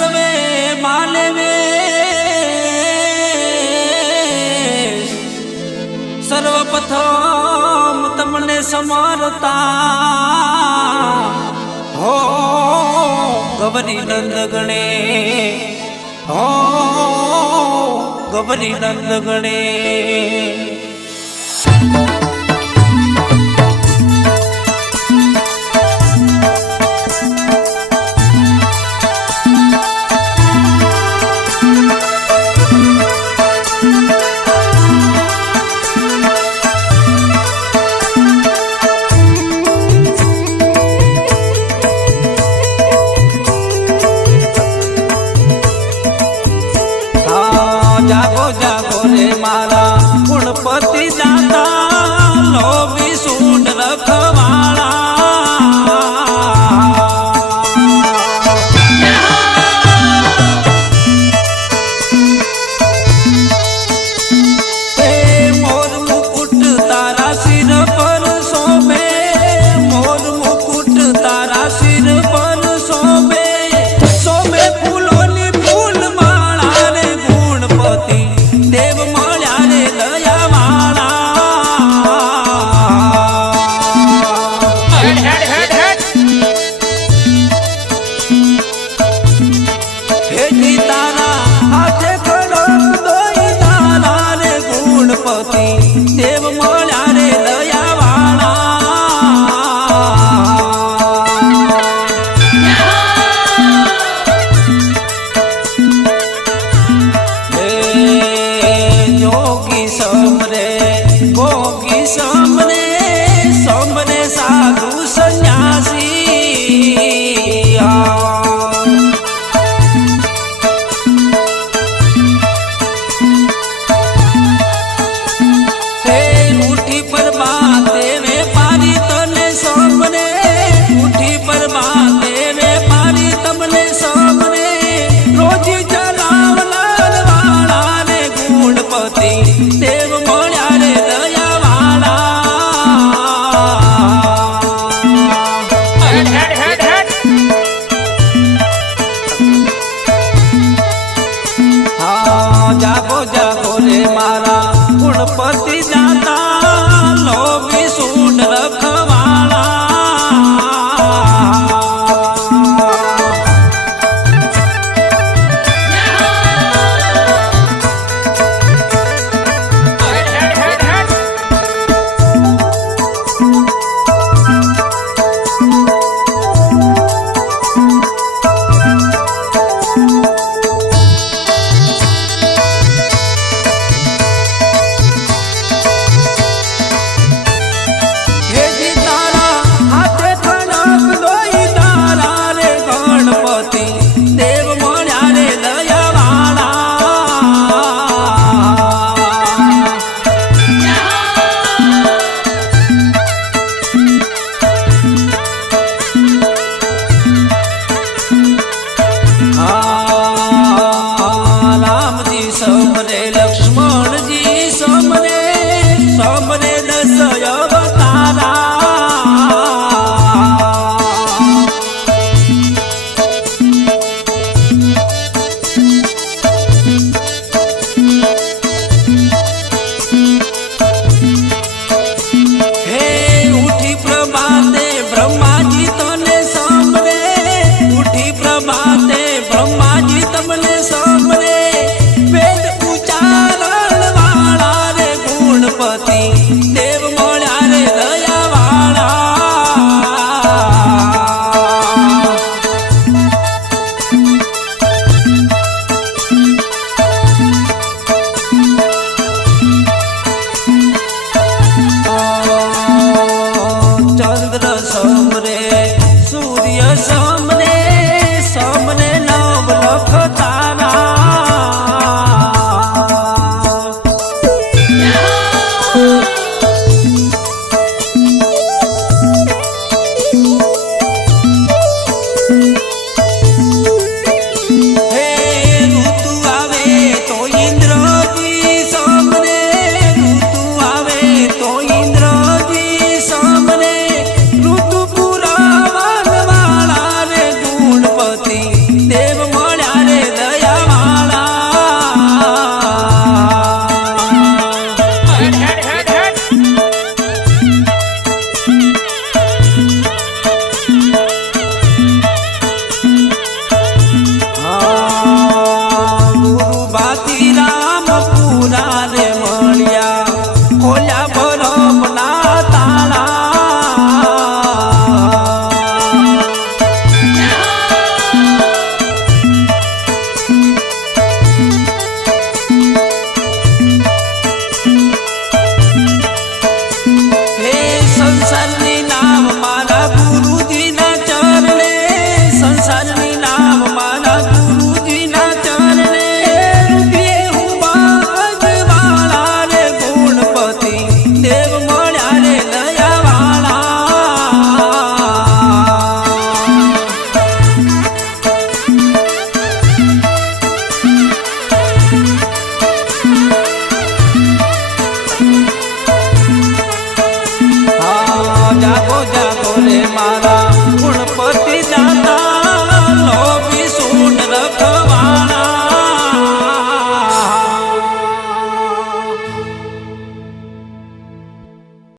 सर्वे माले सर्वप्रथम तमने समरता हो गबरी नंद गणे हो गबरी नंद गणे जागो जागो रे मारा गुणपति दाता लोभी सूंड रखवाड़ा मोर मुकुट तारा सिर पर शोभे मोर मुकुट तारा सिर पर शोभे शोभे फूलोनी फूल माला रे गुणपति देव मळ्या रे दयावाळा हेठी तारा हाथे खडक दोई तारा रे गुणपति देव मळ्या रे दयावाळा योगी समरे भोगी समरे समरे साधु सन्यासी उठी पर बाते व्यापारी तने समरे उठी पर बाते व्यापारी तमने समरे रोजी चलावनार वाला रे गुणपति देव मळ्या रे दयावाळा મારા